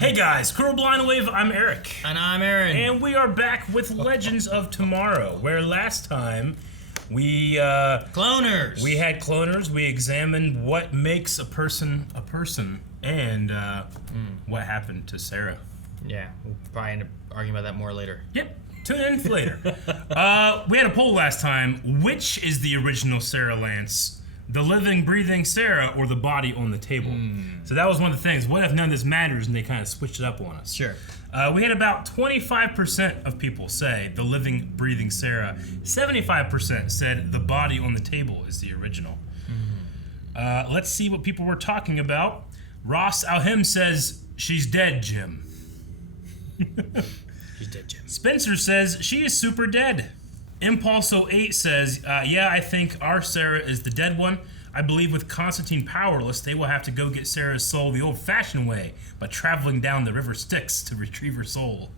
Hey guys, Cruel Blind Wave, I'm Eric. And I'm Aaron. And we are back with Legends of Tomorrow, where last time we... Cloners! We had cloners, we examined what makes a person, and what happened to Sarah. Yeah, we'll probably end up arguing about that more later. Yep, tune in later. We had a poll last time. Which is the original Sarah Lance? The living, breathing Sarah, or the body on the table? So that was one of the things. What if none of this matters, and they kind of switched it up on us? Sure. We had about 25% of people say the living, breathing Sarah. 75% said the body on the table is the original. Let's see what people were talking about. Ross Alhim says, she's dead, Jim. She's dead, Jim. Spencer says, she is super dead. Impulso8 says, yeah, I think our Sarah is the dead one. I believe with Constantine powerless, they will have to go get Sarah's soul the old-fashioned way by traveling down the river Styx to retrieve her soul.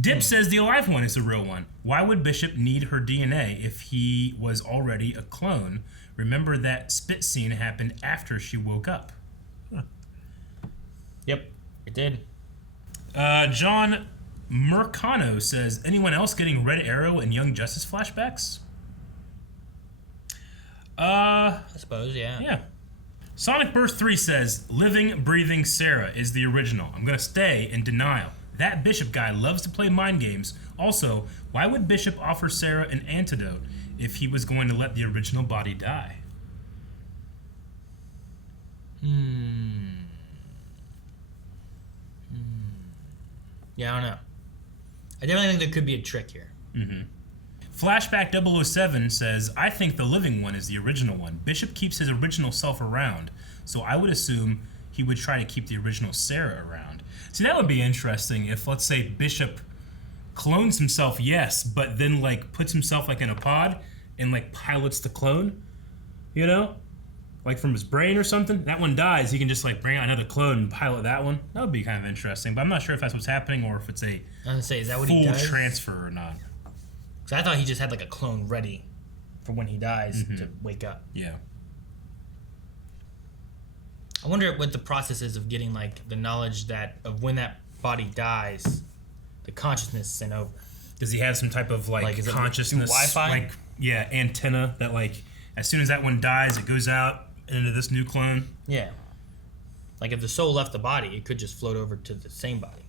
Dip says the alive one is the real one. Why would Bishop need her DNA if he was already a clone? Remember that spit scene happened after she woke up. Yep, it did. John Mercano says, anyone else getting Red Arrow and Young Justice flashbacks? I suppose, yeah. Yeah. Sonic Burst 3 says, living, breathing Sarah is the original. I'm going to stay in denial. That Bishop guy loves to play mind games. Also, why would Bishop offer Sarah an antidote if he was going to let the original body die? Yeah, I don't know. I definitely think there could be a trick here. Flashback 007 says, I think the living one is the original one. Bishop keeps his original self around, so I would assume he would try to keep the original Sarah around. See, that would be interesting if, let's say, Bishop clones himself, yes, but then, like, puts himself, like, in a pod and, like, pilots the clone, you know? Like, from his brain or something. That one dies, he can just, like, bring out another clone and pilot that one. That would be kind of interesting, but I'm not sure if that's what's happening or if it's a I was gonna say, is that what he full does? transfer or not. Because I thought he just had, like, a clone ready for when he dies to wake up. Yeah. I wonder what the process is of getting, like, the knowledge that of when that body dies, the consciousness is sent over. Does he have some type of, like is it consciousness, through Wi-Fi? like, yeah, antenna that, like, as soon as that one dies, it goes out into this new clone? Yeah. Like, if the soul left the body, it could just float over to the same body.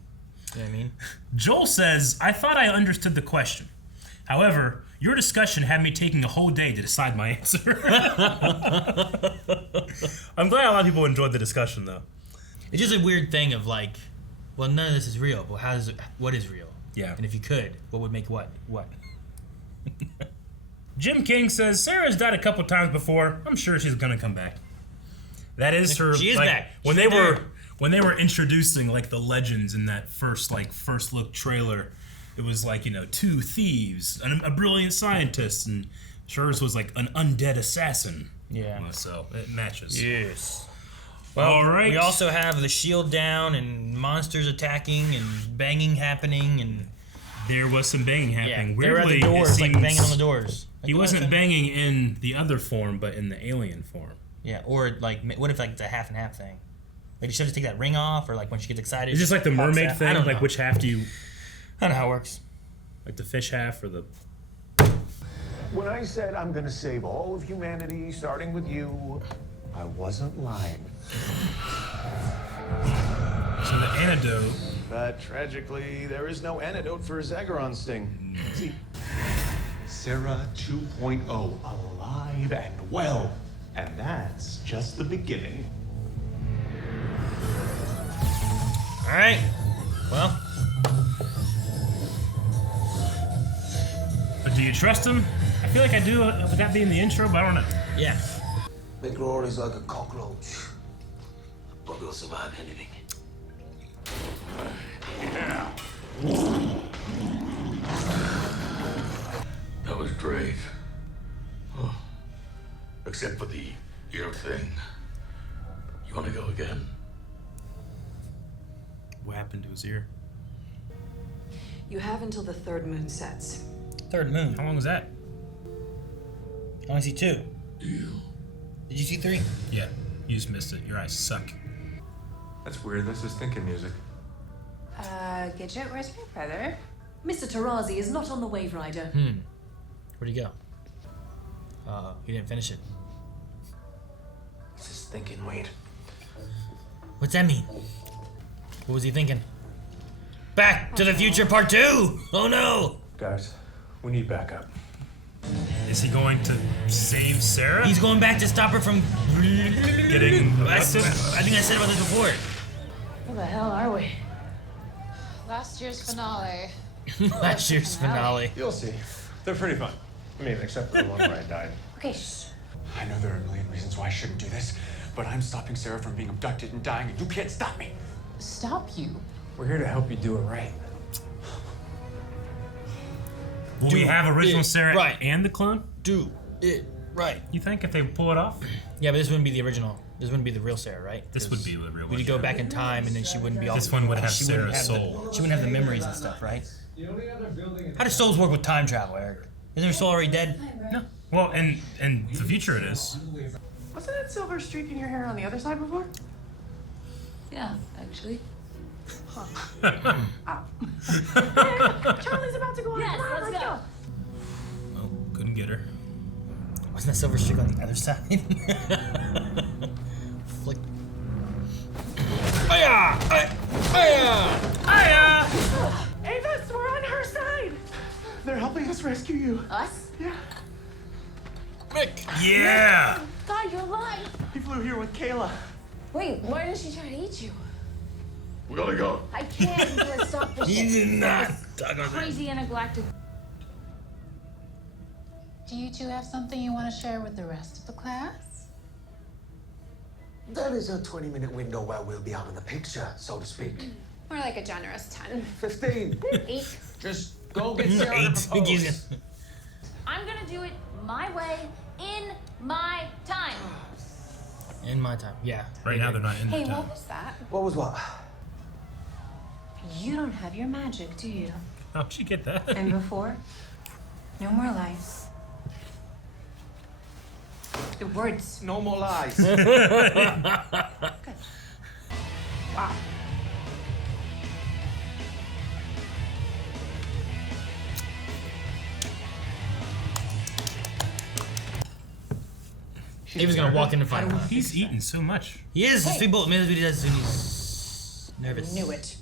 You know what I mean? Joel says, I thought I understood the question. However, your discussion had me taking a whole day to decide my answer. I'm glad a lot of people enjoyed the discussion, though. It's just a weird thing of, like, well, none of this is real. Well, what is real? Yeah. And if you could, what would make what? What? Jim King says, Sarah's died a couple times before. I'm sure she's gonna come back. That is her. She is like, back. When She's they were introducing, like, the legends in that first look trailer, it was like, you know, two thieves, a brilliant scientist, and hers was like an undead assassin. Yeah. So it matches. Yes. Well, all right. We also have the shield down and monsters attacking and banging happening and There was some banging happening. they were at the Weirdly, doors, it like seems banging on the doors. Like, he go wasn't outside. banging in the other form, but in the alien form. Yeah, or like, what if like it's a half and half thing? Like, you should have to take that ring off, or like when she gets excited. Is this like the pops mermaid out. thing? I don't Like know. which half do you, I don't know how it works. like the fish half or the? When I said I'm gonna save all of humanity, starting with you, I wasn't lying. So the antidote. But tragically, there is no antidote for Zagharon sting. See, Sarah 2.0, alive and well. And that's just the beginning. All right. Well, But do you trust him? I feel like I do with that being the intro, but I don't know. yeah. Mick Rory is like a cockroach, but will survive anything. Yeah. That was great. Huh. Except for the ear thing. You want to go again? What happened to his ear? You have until the third moon sets. Third moon. How long was that? I only see 2. Deal. Did you see 3? Yeah. You just missed it. Your eyes suck. That's weird. This is thinking music. Gidget, where's my brother? Mr. Tarazi is not on the Wave Rider. Where'd he go? He didn't finish it. This is thinking weed. What's that mean? What was he thinking? Back to the Future Part 2! Oh no! Guys, we need backup. Is he going to save Sarah? He's going back to stop her from getting. I think I said about this before. Where the hell are we? Last year's finale. Last year's finale. You'll see. They're pretty fun. I mean, except for the one where I died. Okay, shh. I know there are a million reasons why I shouldn't do this, but I'm stopping Sarah from being abducted and dying, and you can't stop me. Stop you. We're here to help you do it right. Will we have original it Sarah right. and the clone? Do it right. You think if they pull it off? Yeah, but this wouldn't be the original. This wouldn't be the real Sarah, right? This would be the real one. We'd go back in time, and then she wouldn't be all. This one would have she wouldn't Sarah's have soul. she wouldn't have the memories and stuff, right? How does souls work with time travel, Eric? Isn't her soul already dead? No. Well, in the future it is. Wasn't that silver streak in your hair on the other side before? Yeah, actually. Charlie's about to go on. Yes, Come on, let's go. Oh, couldn't get her. Wasn't that silver streak on the other side? Flick. Aya! Aya! Aya! Avis, we're on her side. They're helping us rescue you. Us? Yeah. Mick! Yeah! God, you're lying. He flew here with Kayla. Wait, why did she try to eat you? We gotta go. I can't until I stop this He shit. did not talk about that. Crazy intergalactic. Do you two have something you want to share with the rest of the class? That is a 20-minute window where we'll be out of the picture, so to speak. More like a generous 10. 15. 8. Just go get Sarah to 8. propose. I'm gonna do it my way, in my time. In my time, yeah. Right now they're not in Hey, the what time. was that? What was what? You don't have your magic, do you? How'd she get that? And before? No more lies. The words. No more lies. Wow. He was gonna walk in and find her. He's eating so much. He is. Hey. People, maybe that's what he does when he's nervous. Knew it.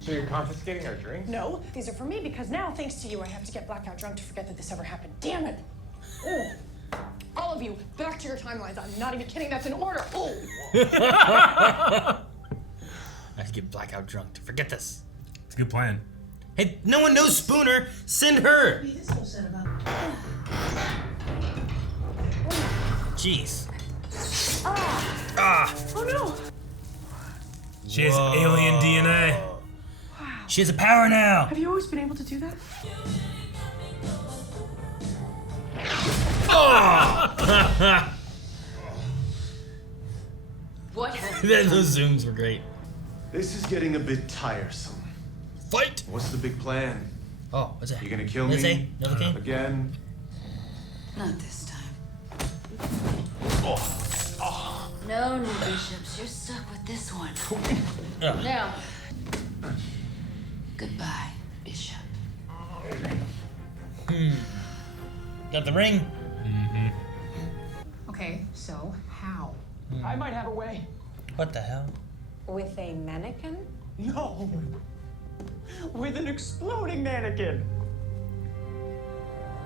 So you're confiscating our drinks? No, these are for me because now, thanks to you, I have to get blackout drunk to forget that this ever happened. Damn it! Ugh. All of you, back to your timelines. I'm not even kidding. That's an order. Oh. I have to get blackout drunk to forget this. It's a good plan. Hey, no one knows Spooner. Send her. Jeez. Oh no! She has alien DNA. She has a power now. Have you always been able to do that? What? Those zooms were great. This is getting a bit tiresome. Fight. What's the big plan? Oh, what's that? You gonna kill What's me? that say? Novocaine? Again? Not this time. No new bishops, you're stuck with this one. No. Goodbye, Bishop. Got the ring. Okay, so how? I might have a way. What the hell? With a mannequin? No. With an exploding mannequin.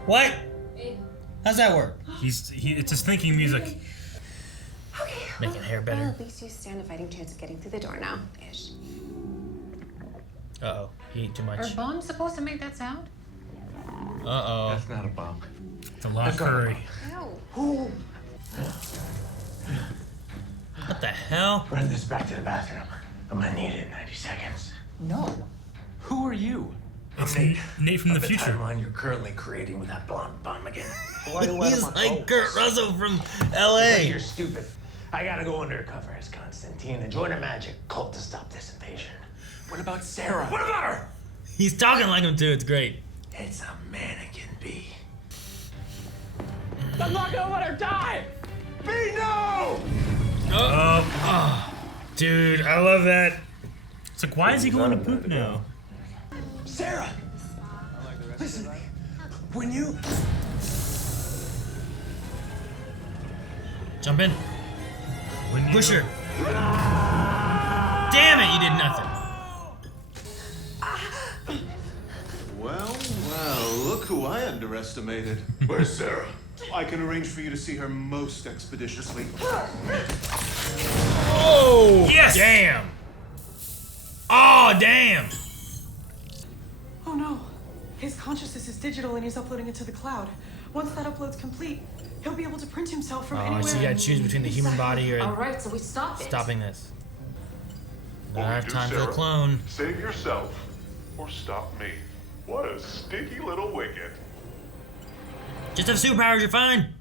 What? How's that work? It's his thinking music. Okay. Making hair better. Well, at least you stand a fighting chance of getting through the door now, ish. Uh-oh. He ate too Are much. bombs supposed to make that sound? Uh-oh. That's not a bomb. It's a lot of curry. No. What the hell? Run this back to the bathroom. I'm gonna need it in 90 seconds. No. Who are you? It's Nate from the future. timeline you're currently creating with that blonde bum again. He's like Kurt Russell from Because L.A. you're stupid. I gotta go undercover as Constantine and join a magic cult to stop this invasion. What about Sarah? What about her? He's talking like him, too. It's great. It's a mannequin bee. I'm not gonna let her die! B, no! Dude, I love that. It's like, why is he going to poop now? Sarah! Listen, when you... Jump in. Push her. Damn it, you did nothing. Well, look who I underestimated. Where's Sarah? I can arrange for you to see her most expeditiously. Oh! Yes! Damn! Oh, damn! Oh no. His consciousness is digital and he's uploading it to the cloud. Once that upload's complete, he'll be able to print himself from anywhere. So you gotta choose between the human body or Alright, so we stop it. stopping this. I What we have do, time for the Sarah? clone. Save yourself or stop me. What a stinky little wicked. Just have superpowers, you're fine.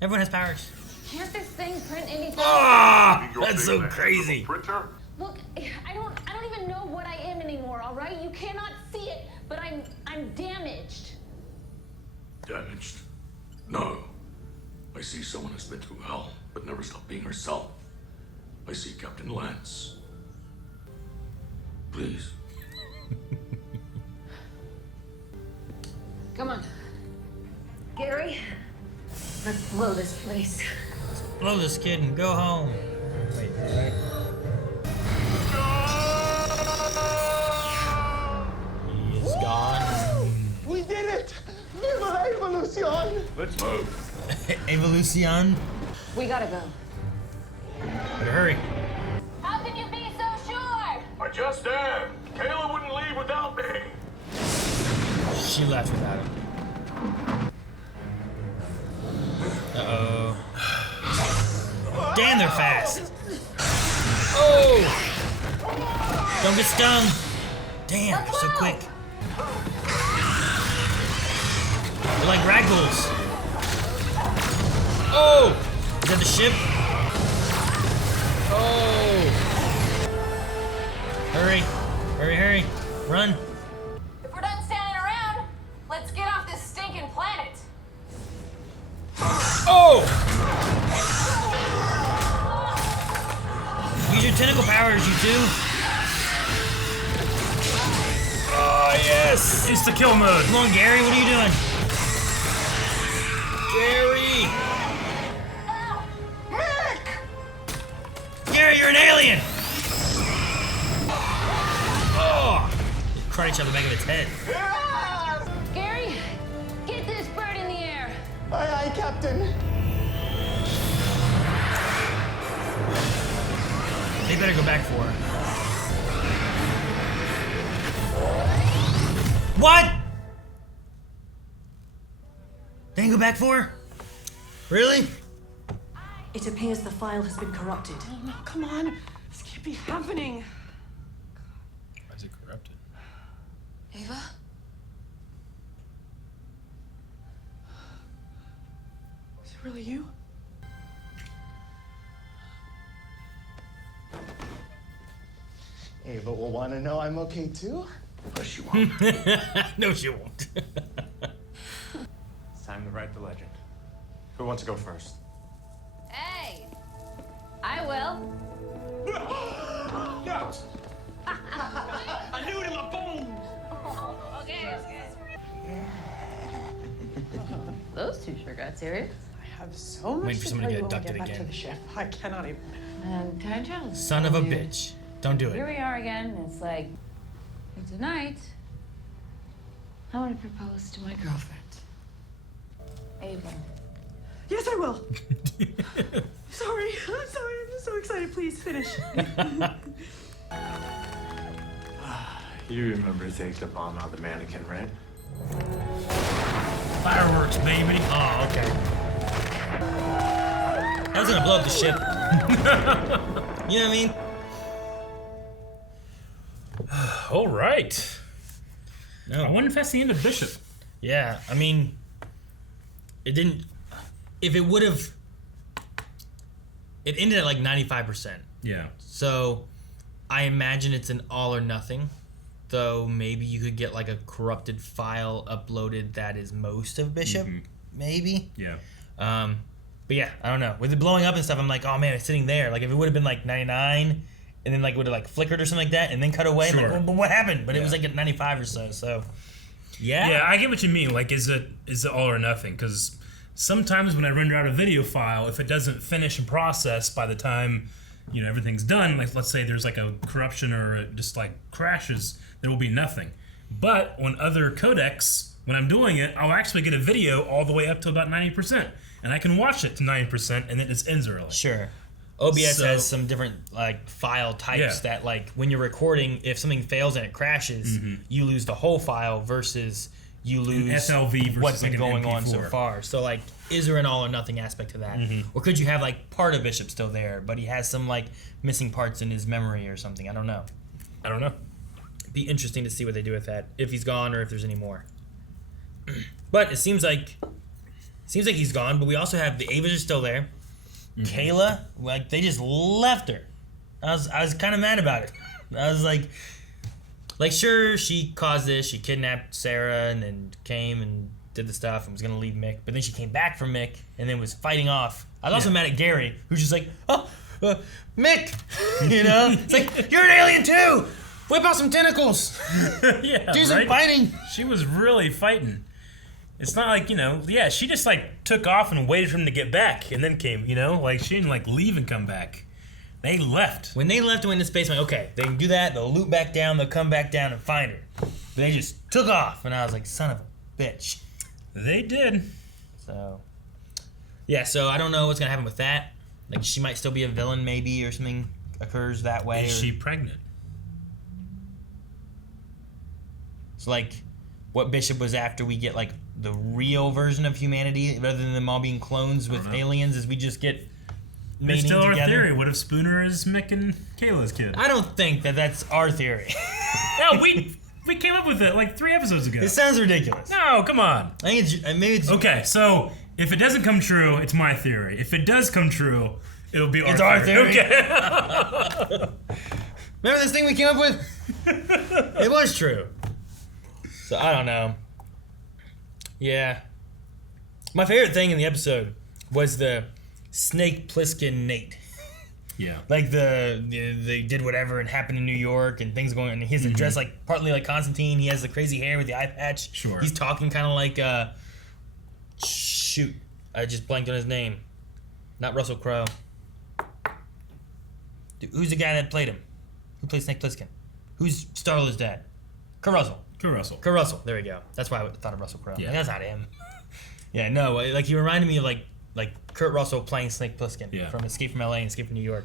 Everyone has powers. Can't this thing print anything? Ah! Your That's big so man has a crazy. Printer? Look, I don't even know what I am anymore, all right? You cannot see it, but I'm damaged. Damaged? No. I see someone who's been through hell, but never stopped being herself. I see Captain Lance. Please. Come on. Gary, let's blow this place. Blow this kid and go home. Wait, right? He is gone. We did it! Viva Evolucion! Let's move. Evolution. We gotta go. Better hurry. How can you be so sure? I just am. Kayla wouldn't leave without me. She left without him. Uh-oh. Damn, they're fast. Oh! Don't get stung. Damn, they're so quick. They're like ragdolls. Oh! Is that the ship? Oh! Hurry. Hurry, hurry. Run. If we're done standing around, let's get off this stinking planet. Oh! Use your tentacle powers, you two. Oh, yes! Insta-kill mode. Come on, Gary, what are you doing? Gary! Mick! Gary, you're an alien! Oh! They caught each other back of its head. Gary, get this bird in the air. Aye, aye, Captain. They better go back for her. What? They didn't go back for her? Really? It appears the file has been corrupted. Oh no, come on. This can't be happening. Why is it corrupted? Ava? Is it really you? Ava will want to know I'm okay too. Unless you want. No, she won't. It's time to write the legend. Who wants to go first? Hey, I will. I knew it in my bones! Okay. Those two sure got serious. I have so much Waiting for to someone tell to you get when we abducted get back to again. the ship. I cannot even. I'm kind of jealous. Son of a bitch. Don't do Here it. we are again. It's like, tonight, I want to propose to my girlfriend, Ava. Yes, I will. Sorry. I'm sorry. I'm just so excited. Please finish. You remember take the bomb out of the mannequin, right? Fireworks, baby. Oh, okay. I was gonna blow up the ship. You know what I mean? All right. No. I wonder if that's the end of Bishop. Yeah, I mean, it didn't. If it would have, it ended at like 95%. Yeah. So, I imagine it's an all or nothing. Though maybe you could get like a corrupted file uploaded that is most of Bishop. Maybe. Yeah. But yeah, I don't know. With it blowing up and stuff, I'm like, oh man, it's sitting there. Like if it would have been like 99, and then like would have like flickered or something like that, and then cut away. Sure. I'm like, well, what happened? But it was like at 95 or so. So yeah. Yeah, I get what you mean. Like, is it all or nothing? Because sometimes when I render out a video file, if it doesn't finish and process by the time everything's done, like let's say there's like a corruption or it just like crashes, there will be nothing. But on other codecs, when I'm doing it, I'll actually get a video all the way up to about 90%, and I can watch it to 90%, and then it just ends early. Sure. OBS has some different like file types that like when you're recording, if something fails and it crashes, you lose the whole file versus you lose FLV versus what's been like going MP4. on so far. So like, is there an all or nothing aspect to that, or could you have like part of Bishop still there, but he has some like missing parts in his memory or something? I don't know. It'd be interesting to see what they do with that, if he's gone or if there's any more. But it seems like he's gone. But we also have the Avas are still there. Kayla, like they just left her. I was kind of mad about it. I was like sure, she caused this. She kidnapped Sarah and then came and did the stuff and was gonna leave Mick. But then she came back from Mick and then was fighting off. I was also mad at Gary, who's just like, Mick, it's like you're an alien too. Whip out some tentacles. Do some fighting. She was really fighting. It's not like, she just like took off and waited for him to get back and then came, like she didn't like leave and come back. They left. When they left and went into space, I'm like, okay, they can do that, they'll loop back down, they'll come back down and find her. But they just took off and I was like, son of a bitch. They did. So, yeah, so I don't know what's going to happen with that. Like, she might still be a villain maybe or something occurs that way. Is she pregnant? So, like, what Bishop was after we get, like, the real version of humanity, rather than them all being clones with aliens, is we just get It's still our theory. What if Spooner is Mick and Kayla's kid? I don't think that's our theory. No, we came up with it like 3 episodes ago. It sounds ridiculous. No, come on. I think it's okay. So if it doesn't come true, it's my theory. If it does come true, it'll be our theory. Okay. Remember this thing we came up with? It was true. So I don't know. Yeah. My favorite thing in the episode was the Snake Plissken Nate. Yeah. Like they did whatever and happened in New York and things going on. And he has a dress like partly like Constantine. He has the crazy hair with the eye patch. Sure. He's talking kind of like shoot. I just blanked on his name. Not Russell Crowe. Dude, who's the guy that played him? Who played Snake Plissken? Who's Starla's dad? Kurt Russell. Kurt Russell. There we go. That's why I thought of Russell Crowe. Yeah. Like, that's not him. Yeah, no. Like he reminded me of like Kurt Russell playing Snake Plissken from Escape from LA and Escape from New York.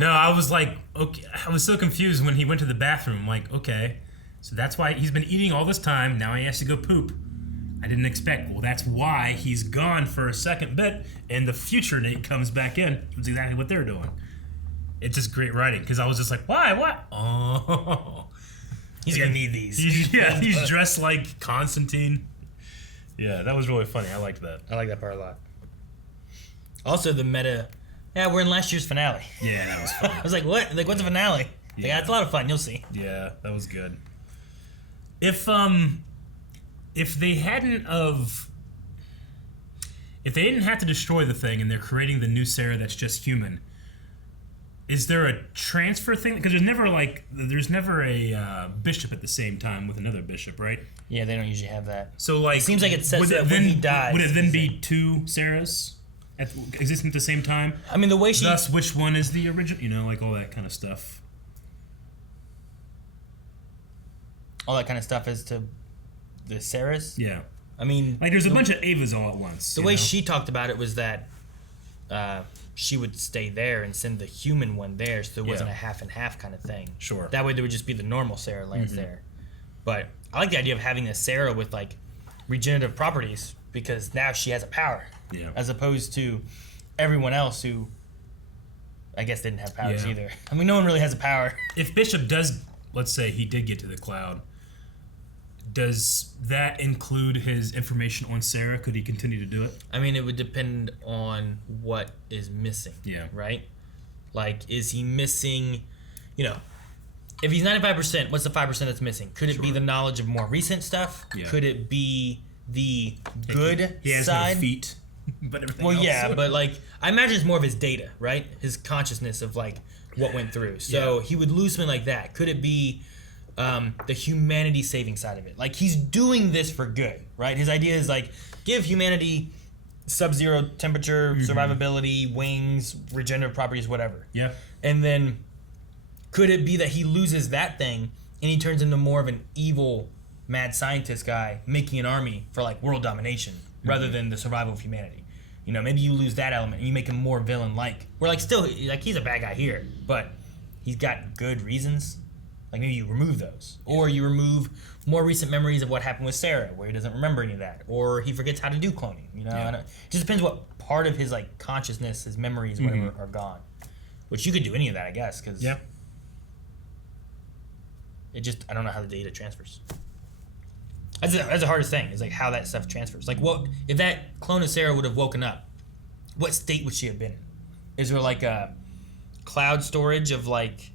No, I was like, okay. I was so confused when he went to the bathroom. I'm like, okay, so that's why he's been eating all this time. Now he has to go poop. I didn't expect. Well, that's why he's gone for a second bit, and the future Nate comes back in. It was exactly what they're doing. It's just great writing because I was just like, why? What? Oh. He's gonna need these. He's dressed like Constantine. Yeah, that was really funny. I liked that. I like that part a lot. Also, the meta. Yeah, we're in last year's finale. Yeah, that was fun. I was like, what? Like, what's a finale? Yeah, it's a lot of fun. You'll see. Yeah, that was good. If they hadn't if they didn't have to destroy the thing and they're creating the new Sarah that's just human, is there a transfer thing? Because there's never a bishop at the same time with another bishop, right? Yeah, they don't usually have that. So like, it seems like it says that when he dies. Would it then be 2 Sarahs existing at the same time? I mean, the way Thus, which one is the original? Like all that kind of stuff. All that kind of stuff as to the Sarahs? Yeah. I mean... Like, there's a bunch of Avas all at once. The way she talked about it was that she would stay there and send the human one there, so there wasn't a half and half kind of thing. Sure. That way there would just be the normal Sarah Lance there. But I like the idea of having a Sarah with, like, regenerative properties, because now she has a power. Yeah. As opposed to everyone else who, I guess, didn't have powers either. I mean, no one really has a power. If Bishop does, let's say he did get to the cloud, does that include his information on Sarah? Could he continue to do it? I mean, it would depend on what is missing. Yeah. Right? Like, is he missing, if he's 95%, what's the 5% that's missing? Could it be the knowledge of more recent stuff? Yeah. Could it be the good he has side? no feet. but everything Well, else. yeah, but like I imagine it's more of his data, right? His consciousness of like what went through. So he would lose something like that. Could it be the humanity saving side of it? Like he's doing this for good, right? His idea is like give humanity sub-zero temperature, survivability, wings, regenerative properties, whatever. Yeah. And then could it be that he loses that thing and he turns into more of an evil mad scientist guy making an army for like world domination rather than the survival of humanity? You know, maybe you lose that element and you make him more villain-like. We're like still like he's a bad guy here, but he's got good reasons. Like maybe you remove those, or you remove more recent memories of what happened with Sarah, where he doesn't remember any of that, or he forgets how to do cloning. You know, and it just depends what part of his like consciousness, his memories, whatever, are gone. Which you could do any of that, I guess, because it just I don't know how the data transfers. That's the hardest thing is like how that stuff transfers. Like what if that clone of Sarah would have woken up? What state would she have been in? Is there like a cloud storage of like,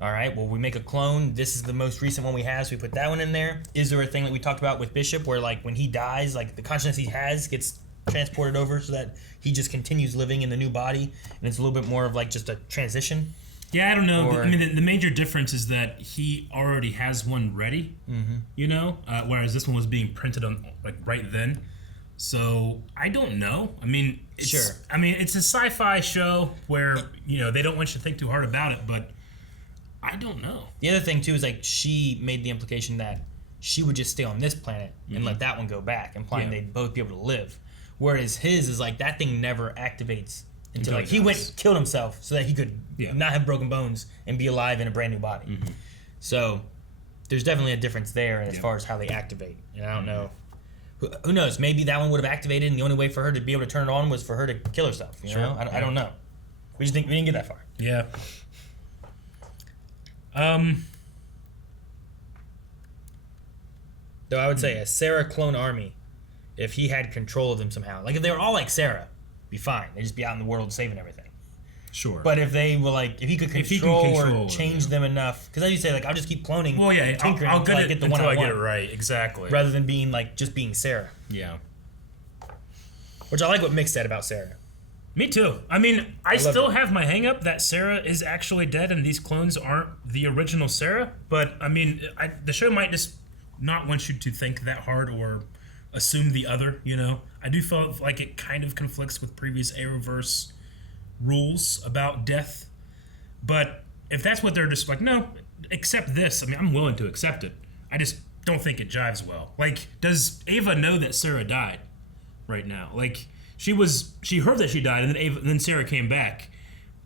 all right, well we make a clone. This is the most recent one we have, so we put that one in there. Is there a thing that we talked about with Bishop where like when he dies, like the consciousness he has gets transported over so that he just continues living in the new body, and it's a little bit more of like just a transition? Yeah, I don't know. I mean, the major difference is that he already has one ready, you know, whereas this one was being printed on like right then. So I don't know. I mean, it's a sci-fi show where you know they don't want you to think too hard about it, but I don't know. The other thing too is like she made the implication that she would just stay on this planet and let that one go back, implying they'd both be able to live. Whereas his is like that thing never activates until like he went and killed himself so that he could not have broken bones and be alive in a brand new body. So there's definitely a difference there as far as how they activate. And I don't know. Who knows? Maybe that one would have activated, and the only way for her to be able to turn it on was for her to kill herself. You know? I don't know. We didn't get that far. Yeah. Though I would say a Sarah clone army, if he had control of them somehow, like if they were all like Sarah, be fine. They'd just be out in the world saving everything. Sure. But if they were like, if he could control or change them enough, because as you say, like I'll just keep cloning. Well, yeah, tinkering I'll until I get the one I get want. it right. Exactly. Rather than being like just being Sarah. Yeah. Which I like what Mick said about Sarah. Me too. I mean, I still have my hang up that Sarah is actually dead and these clones aren't the original Sarah. But I mean, the show might just not want you to think that hard or assume the other, you know? I do feel like it kind of conflicts with previous Arrowverse rules about death. But if that's what they're just like, no, accept this. I mean, I'm willing to accept it. I just don't think it jives well. Like, does Ava know that Sarah died right now? Like, she heard that she died, and then Sarah came back.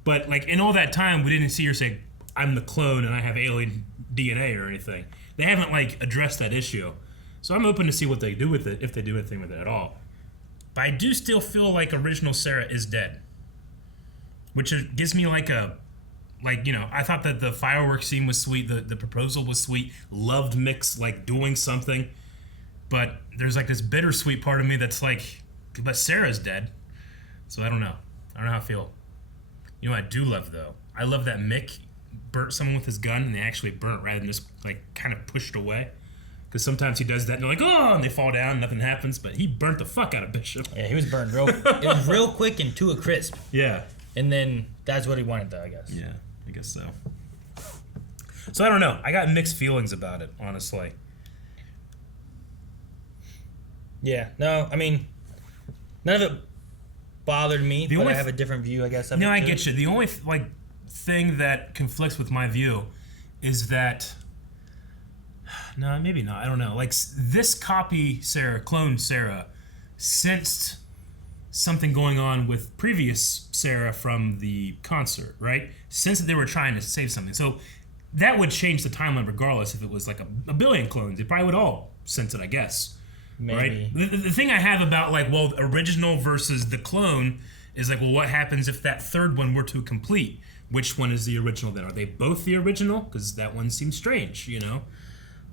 But, like, in all that time, we didn't see her say, I'm the clone and I have alien DNA or anything. They haven't, like, addressed that issue. So I'm open to see what they do with it, if they do anything with it at all. But I do still feel like original Sarah is dead. Which gives me like you know, I thought that the fireworks scene was sweet, the proposal was sweet, loved Mick's like doing something. But there's like this bittersweet part of me that's like, but Sarah's dead. So I don't know. I don't know how I feel. You know what I do love though? I love that Mick burnt someone with his gun and they actually burnt rather than just like kind of pushed away. Because sometimes he does that and they're like, oh, and they fall down and nothing happens. But he burnt the fuck out of Bishop. Yeah, he was burned it was real quick and to a crisp. Yeah. And then that's what he wanted though, I guess. Yeah, I guess so. So I don't know. I got mixed feelings about it, honestly. Yeah, no, I mean, none of it bothered me, but I have a different view, I guess. No, I get you. The only thing that conflicts with my view is that, no, maybe not. I don't know. Like this copy Sarah, clone Sarah, sensed something going on with previous Sarah from the concert, right? Sensed that they were trying to save something. So that would change the timeline regardless if it was like a billion clones. They probably would all sense it, I guess. Maybe. Right? The thing I have about like, well, original versus the clone is like, well, what happens if that third one were to complete? Which one is the original then? Are they both the original? Because that one seems strange, you know?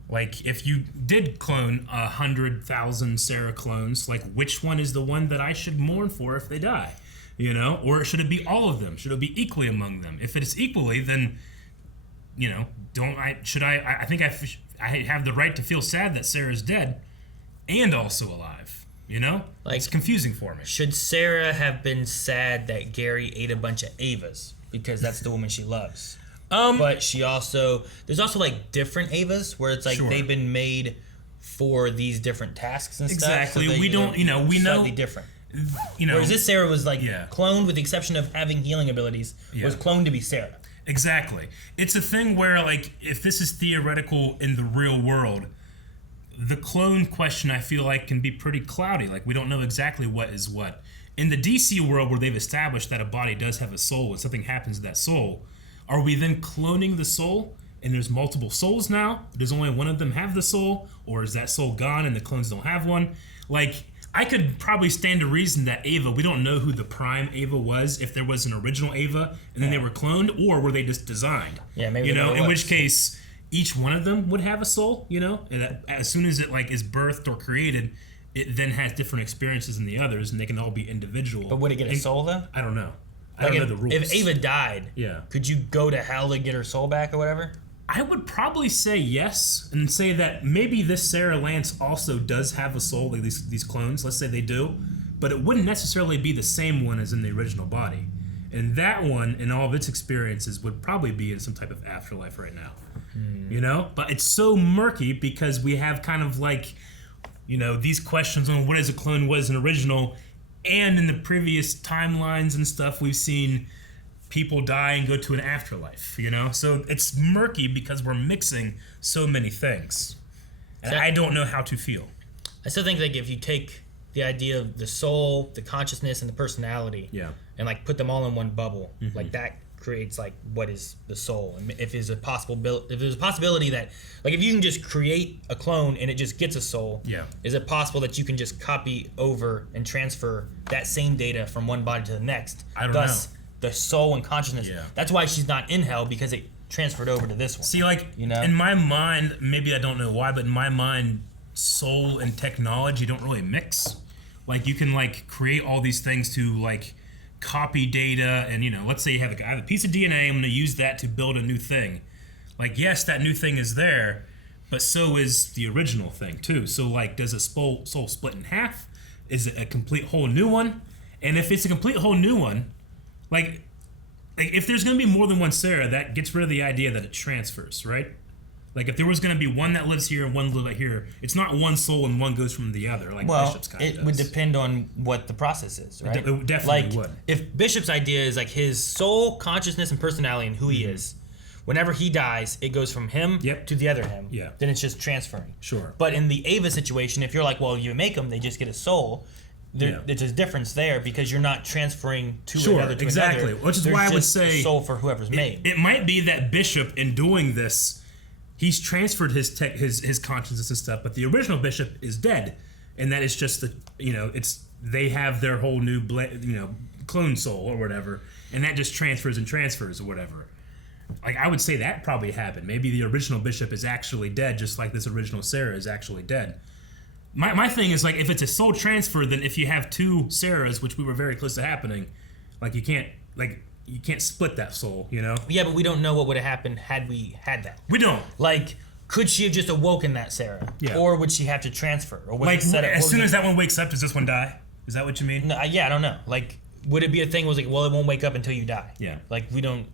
Like, if you did clone 100,000 Sarah clones, like, which one is the one that I should mourn for if they die? You know? Or should it be all of them? Should it be equally among them? If it's equally, then, you know, I think I have the right to feel sad that Sarah's dead and also alive. You know? Like, it's confusing for me. Should Sarah have been sad that Gary ate a bunch of Avas because that's the woman she loves? But she also there's also like different Avas where it's like they've been made for these different tasks and stuff. Exactly. So we don't, we know slightly different. Whereas this Sarah was like cloned, with the exception of having healing abilities, was cloned to be Sarah. Exactly. It's a thing where, like, if this is theoretical in the real world, the clone question, I feel like, can be pretty cloudy. Like, we don't know exactly what is what. In the DC world, where they've established that a body does have a soul and something happens to that soul, are we then cloning the soul and there's multiple souls now? Does only one of them have the soul? Or is that soul gone and the clones don't have one? Like, I could probably stand to reason that Ava, we don't know who the prime Ava was, if there was an original Ava and then they were cloned, or were they just designed? Yeah, maybe. You know, in which case each one of them would have a soul, you know? And as soon as it like is birthed or created, it then has different experiences than the others, and they can all be individual. But would it get a soul though? I don't know. I don't know the rules. If Ava died, could you go to hell to get her soul back or whatever? I would probably say yes, and say that maybe this Sarah Lance also does have a soul, like these clones. Let's say they do, but it wouldn't necessarily be the same one as in the original body. And that one, in all of its experiences, would probably be in some type of afterlife right now. You know? But it's so murky because we have kind of like, you know, these questions on what is a clone, what is an original, and in the previous timelines and stuff, we've seen people die and go to an afterlife, you know? So it's murky because we're mixing so many things. And I don't know how to feel. I still think like if you take the idea of the soul, the consciousness, and the personality, and like put them all in one bubble, like that creates like what is the soul. And if there's a possibility that like if you can just create a clone and it just gets a soul, is it possible that you can just copy over and transfer that same data from one body to the next? I don't know. The soul and consciousness. That's why she's not in hell, because it transferred over to this one. See, like, you know, in my mind, maybe I don't know why, but in my mind, soul and technology don't really mix. Like, you can like create all these things to like copy data, and you know, let's say I have a piece of DNA, I'm going to use that to build a new thing. Like, yes, that new thing is there, but so is the original thing too. So like, does a soul split in half? Is it a complete whole new one? And if it's a complete whole new one, like if there's going to be more than one Sarah, that gets rid of the idea that it transfers, right? Like, if there was going to be one that lives here and one lives here, it's not one soul and one goes from the other, like Bishop's kind of does. It would depend on what the process is, right? It definitely would. If Bishop's idea is like his soul, consciousness, and personality and who he is, whenever he dies, it goes from him to the other him. Then it's just transferring. Sure. But in the Ava situation, if you're like, well, you make them, they just get a soul. There's a difference there because you're not transferring to another to another. Which is why I would say a soul for whoever's made. It might be that Bishop, in doing this, he's transferred his consciousness and stuff, but the original Bishop is dead, and that is just they have their whole new clone soul or whatever, and that just transfers and transfers or whatever. Like, I would say that probably happened. Maybe the original Bishop is actually dead, just like this original Sarah is actually dead. My thing is, like, if it's a soul transfer, then if you have two Sarahs, which we were very close to happening, like, you can't split that soul, you know? Yeah, but we don't know what would have happened had we had that. We don't. Like, could she have just awoken that Sarah? Yeah. Or would she have to transfer? Or like, as soon as that one wakes up, does this one die? Is that what you mean? No, I don't know. Like, would it be a thing was like, well, it won't wake up until you die? Yeah. Like, we don't...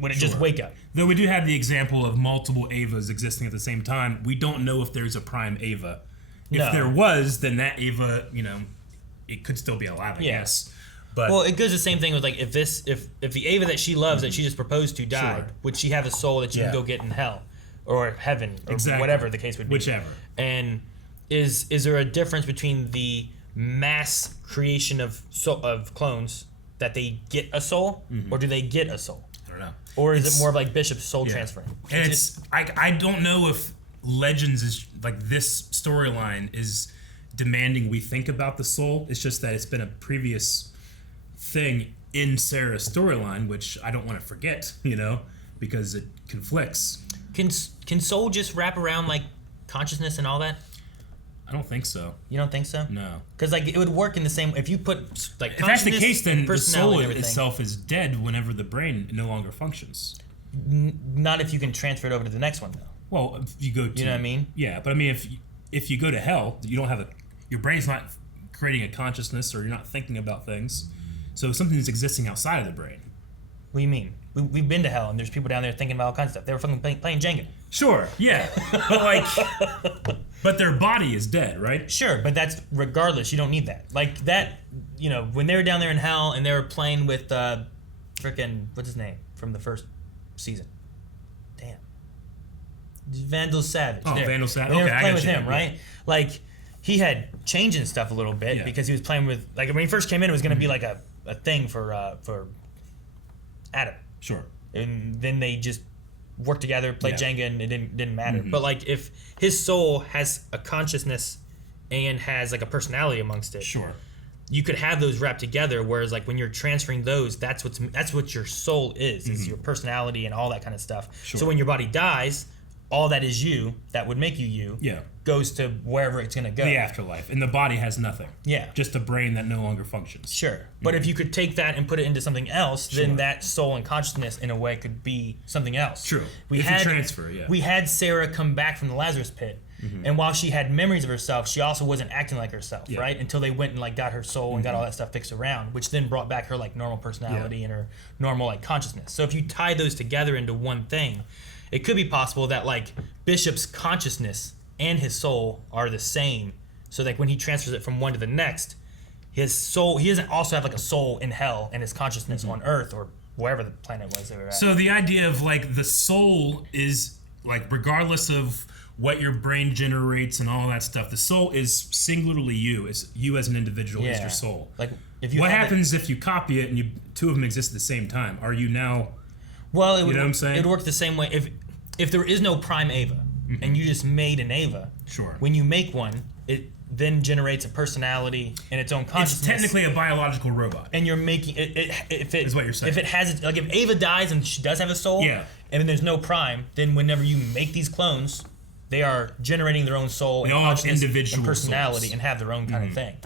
Would it just wake up? Though we do have the example of multiple Avas existing at the same time, we don't know if there's a prime Ava. If there was, then that Ava, it could still be alive, I guess. But well, it goes the same thing with like if the Ava that she loves that she just proposed to died, would she have a soul that she can go get in hell or heaven or whatever the case would be? Whichever. And is there a difference between the mass creation of clones that they get a soul, or do they get a soul? I don't know. Or is it more of like Bishop's soul transferring? And I don't know if Legends is like this storyline is demanding we think about the soul. It's just that it's been a previous thing in Sarah's storyline, which I don't want to forget, because it conflicts. Can soul just wrap around like consciousness and all that? I don't think so. You don't think so? No. Because like it would work in the same if you put like if that's the case, then the soul and itself is dead whenever the brain no longer functions. Not if you can transfer it over to the next one though. Well, if you go to... You know what I mean? Yeah, but I mean, if you go to hell, you don't have your brain's not creating a consciousness or you're not thinking about things. So something's existing outside of the brain. What do you mean? We've been to hell, and there's people down there thinking about all kinds of stuff. They were fucking playing Jenga. Sure, yeah. But like, but their body is dead, right? Sure, but that's regardless. You don't need that. Like that, you know, when they were down there in hell and they were playing with frickin' what's his name from the first season? Damn, Vandal Savage. Oh, Vandal Savage. They were Okay, playing I with got him, you. right? Like he had changing stuff a little bit because he was playing with like when he first came in, it was going to be like a thing for Adam. Sure. And then they just worked together, played Jenga, and it didn't matter. Mm-hmm. But like if his soul has a consciousness and has like a personality amongst it, Sure. you could have those wrapped together. Whereas like when you're transferring those, that's what your soul is your personality and all that kind of stuff. Sure. So when your body dies, all that is you, that would make you, goes to wherever it's gonna go. The afterlife. And the body has nothing. Yeah. Just a brain that no longer functions. Sure. But if you could take that and put it into something else, then that soul and consciousness in a way could be something else. True. We If you had transfer, We had Sarah come back from the Lazarus pit. And while she had memories of herself, she also wasn't acting like herself, right? Until they went and like got her soul and got all that stuff fixed around, which then brought back her like normal personality and her normal like consciousness. So if you tie those together into one thing, it could be possible that like Bishop's consciousness and his soul are the same. So like when he transfers it from one to the next, his soul, he doesn't also have like a soul in hell and his consciousness on Earth or wherever the planet was they were at. So the idea of like the soul is like regardless of what your brain generates and all that stuff, the soul is singularly you. It's you as an individual is your soul. Like if you what happens if you copy it and two of them exist at the same time? Are you now? Well, it you would, know what I'm saying? It would work the same way if there is no prime Ava and you just made an Ava. Sure. When you make one, it then generates a personality and its own consciousness. It's technically a biological robot. And you're making it. If it is what you're saying. If it has like if Ava dies and she does have a soul, and there's no prime, then whenever you make these clones, they are generating their own soul They and all have consciousness individual and personality souls. and have their own kind of thing.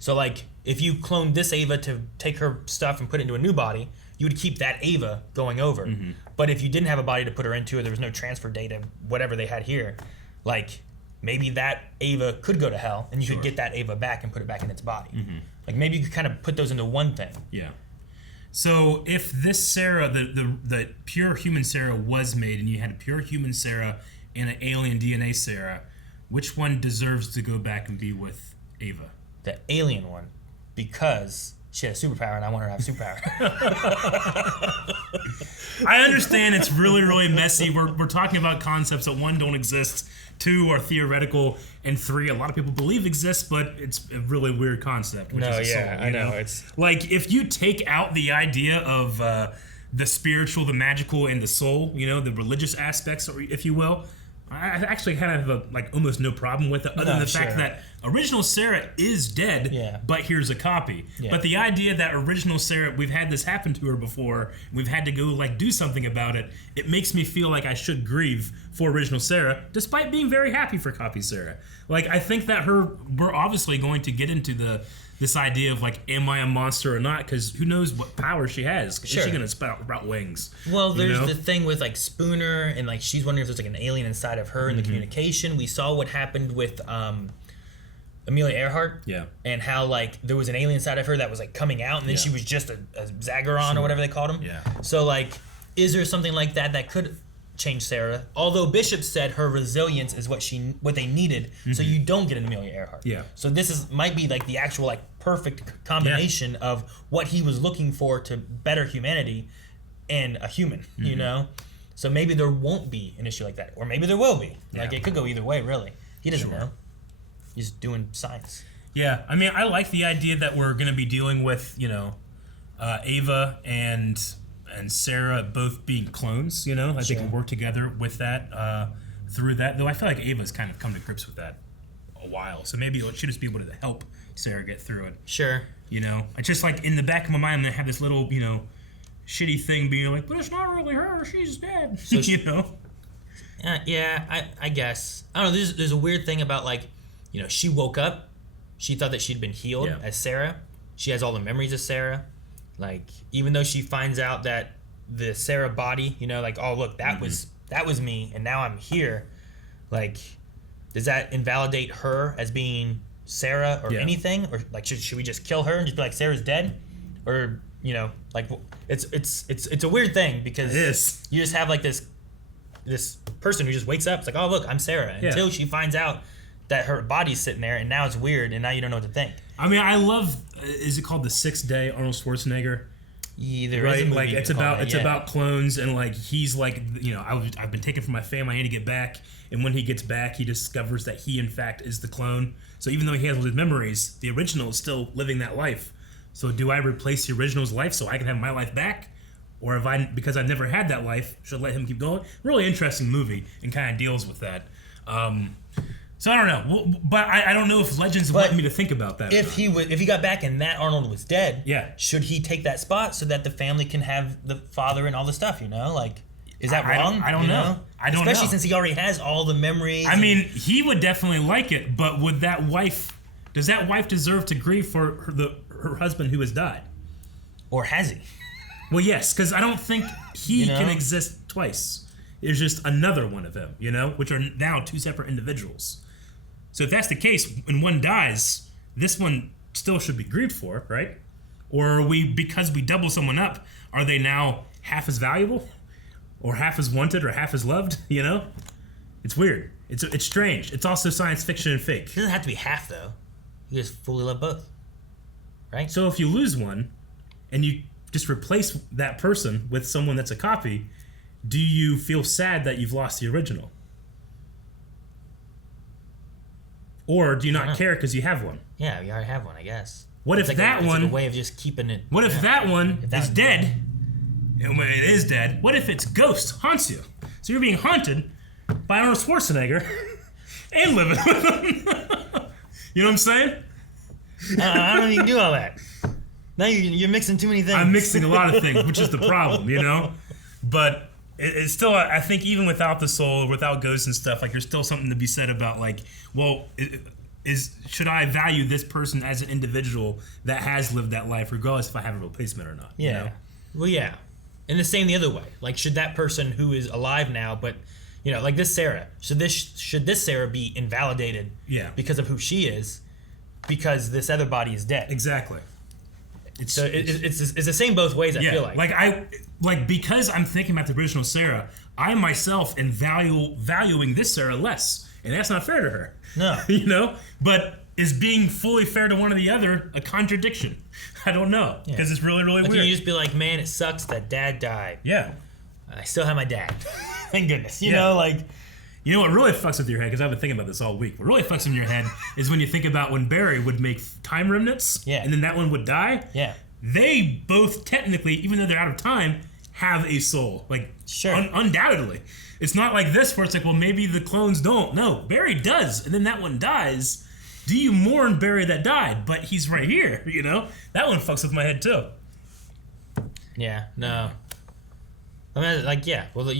So like if you cloned this Ava to take her stuff and put it into a new body, you would keep that Ava going over. But if you didn't have a body to put her into, or there was no transfer data, whatever they had here, like maybe that Ava could go to hell, and you could get that Ava back and put it back in its body. Like maybe you could kind of put those into one thing. Yeah. So if this Sarah, the pure human Sarah was made, and you had a pure human Sarah and an alien DNA Sarah, which one deserves to go back and be with Ava? The alien one, because she had a superpower, and I want her to have a superpower. I understand it's really, really messy. We're talking about concepts that one, don't exist, two, are theoretical, and three, a lot of people believe exist, but it's a really weird concept. Which is a soul, I know. It's like if you take out the idea of the spiritual, the magical, and the soul, the religious aspects, or if you will, I actually kind of have almost no problem with it, other than the fact that original Sarah is dead, but here's a copy. But the idea that original Sarah, we've had this happen to her before, we've had to go do something about it, it makes me feel like I should grieve for original Sarah, despite being very happy for copy Sarah. I think that we're obviously going to get into this idea of am I a monster or not? Because who knows what power she has? Is she gonna sprout wings? Well, there's the thing with Spooner, and she's wondering if there's an alien inside of her in the communication. We saw what happened with Amelia Earhart, and how there was an alien inside of her that was coming out, and then she was just a Zagaron or whatever they called him. So is there something like that could change Sarah? Although Bishop said her resilience is what they needed, so you don't get an Amelia Earhart. So this might be the actual perfect combination of what he was looking for to better humanity and a human. So maybe there won't be an issue like that, or maybe there will be. It could go either way, really. He doesn't know. He's doing science. Yeah, I mean, I like the idea that we're going to be dealing with Ava and Sarah both being clones, they can work together with that, through that. Though I feel like Ava's kind of come to grips with that a while. So maybe she'll just be able to help Sarah get through it. Sure. I just in the back of my mind, I'm going to have this little, shitty thing being but it's not really her, she's dead. So yeah, I guess. I don't know, there's a weird thing about she woke up, she thought that she'd been healed as Sarah. She has all the memories of Sarah. Even though she finds out that the Sarah body, oh look, that was me, and now I'm here. Does that invalidate her as being Sarah or Yeah. anything, or like should we just kill her and just be like Sarah's dead, or like it's a weird thing because It is. you just have like this person who just wakes up. It's like, oh look, I'm Sarah, until she finds out that her body's sitting there, and now it's weird, and now you don't know what to think. I mean, I love. Is it called The 6th Day? Arnold Schwarzenegger. There right, is a movie like it's called about clones, and like he's like, I've been taken from my family. I need to get back, and when he gets back, he discovers that he in fact is the clone. So even though he has all his memories, the original is still living that life. So do I replace the original's life so I can have my life back, or if I, because I've never had that life, should I let him keep going? Really interesting movie, and kind of deals with that. So I don't know, but I don't know if Legends let me to think about that. If he got back and that Arnold was dead, should he take that spot so that the family can have the father and all the stuff? Like, is that wrong? I don't know. Especially since he already has all the memories. I mean, he would definitely like it, but would that wife? Does that wife deserve to grieve for her husband who has died? Or has he? Well, yes, because I don't think he can exist twice. There's just another one of him, which are now two separate individuals. So if that's the case, when one dies, this one still should be grieved for, right? Or are we, because we double someone up, are they now half as valuable? Or half as wanted, or half as loved, It's weird. It's strange. It's also science fiction and fake. It doesn't have to be half, though. You just fully love both, right? So if you lose one, and you just replace that person with someone that's a copy, do you feel sad that you've lost the original? Or do you not care because you have one? Yeah, you already have one, I guess. What if that one... It's a way of just keeping it... What if that one is dead? And when it is dead, what if its ghost haunts you? So you're being haunted by Arnold Schwarzenegger and living with him. You know what I'm saying? I don't even do all that. Now you're mixing too many things. I'm mixing a lot of things, which is the problem, But it's still, I think, even without the soul, without ghosts and stuff, like, there's still something to be said about, like, well, should I value this person as an individual that has lived that life, regardless if I have a replacement or not? Yeah. Well, yeah. And the same the other way. Like, should that person who is alive now, but like this Sarah, should this Sarah be invalidated? Yeah. Because of who she is, because this other body is dead. Exactly. It's the same both ways. I feel like because I'm thinking about the original Sarah, I myself am valuing this Sarah less, and that's not fair to her. No. But is being fully fair to one or the other a contradiction? I don't know, because it's really, really weird. You just be like, man, it sucks that Dad died. Yeah. I still have my dad. Thank goodness. You know what really fucks with your head, because I've been thinking about this all week. What really fucks in your head is when you think about when Barry would make time remnants, and then that one would die. Yeah. They both technically, even though they're out of time, have a soul. Like, sure. Undoubtedly. It's not like this where it's like, well, maybe the clones don't. No, Barry does, and then that one dies. Do you mourn Barry that died? But he's right here, That one fucks with my head, too. Yeah, no. I mean, well,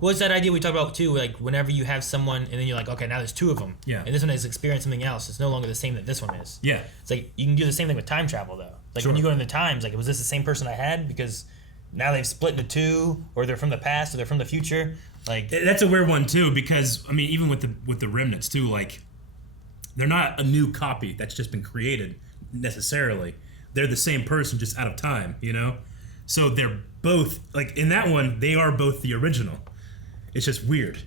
what's that idea we talked about, too? Like, whenever you have someone, and then you're like, okay, now there's two of them. Yeah. And this one has experienced something else. It's no longer the same that this one is. Yeah. It's like, you can do the same thing with time travel, though. Like, Sure. when you go into the times, like, was this the same person I had? Because now they've split into two, or they're from the past, or they're from the future. Like, that's a weird one, too, because, I mean, even with the remnants, too, like, they're not a new copy that's just been created, necessarily. They're the same person, just out of time, So they're both, like, in that one, they are both the original. It's just weird.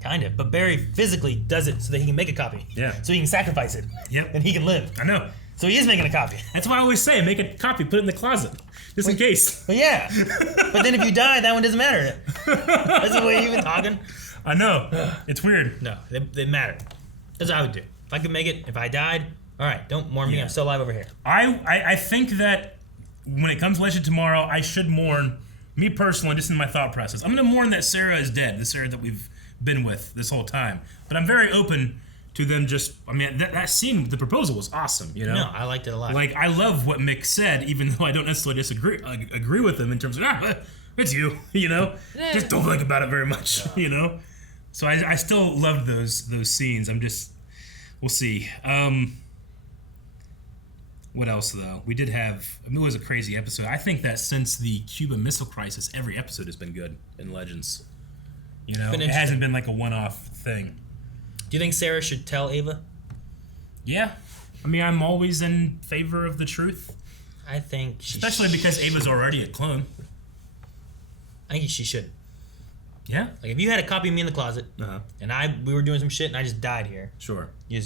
Kind of. But Barry physically does it so that he can make a copy. Yeah. So he can sacrifice it. Yep. And he can live. I know. So he is making a copy. That's why I always say, make a copy, put it in the closet, just in case. Well, yeah. But then if you die, that one doesn't matter. That's the way you've been talking. I know. It's weird. No, they matter. That's what I would do. If I could make it, if I died, all right, don't mourn me. I'm still alive over here. I think that when it comes to Legend Tomorrow, I should mourn, me personally, just in my thought process. I'm going to mourn that Sarah is dead, the Sarah that we've been with this whole time. But I'm very open to them just, I mean, that scene, the proposal was awesome, No, I liked it a lot. Like, I love what Mick said, even though I don't necessarily agree with him in terms of, it's you, Just don't think about it very much, So I still loved those scenes. We'll see. What else, though? We did have, it was a crazy episode. I think that since the Cuban Missile Crisis, every episode has been good in Legends. It hasn't been like a one-off thing. Do you think Sarah should tell Ava? Yeah. I mean, I'm always in favor of the truth. I think especially because Ava's already a clone. I think she should. Yeah. Like if you had a copy of me in the closet, and we were doing some shit, and I just died here. Sure. You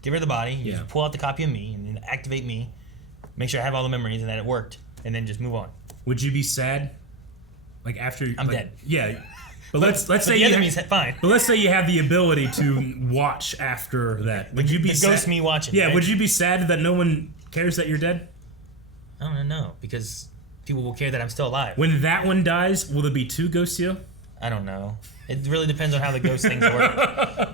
give her the body. You just pull out the copy of me, and then activate me. Make sure I have all the memories and that it worked, and then just move on. Would you be sad? Like after I'm dead. Yeah. But let's say the enemy's fine. But let's say you have the ability to watch after that. Would you be sad? Ghost me watching? Yeah. Right? Would you be sad that no one cares that you're dead? I don't know, because people will care that I'm still alive. When that one dies, will there be 2 ghosts you? I don't know. It really depends on how the ghost things work.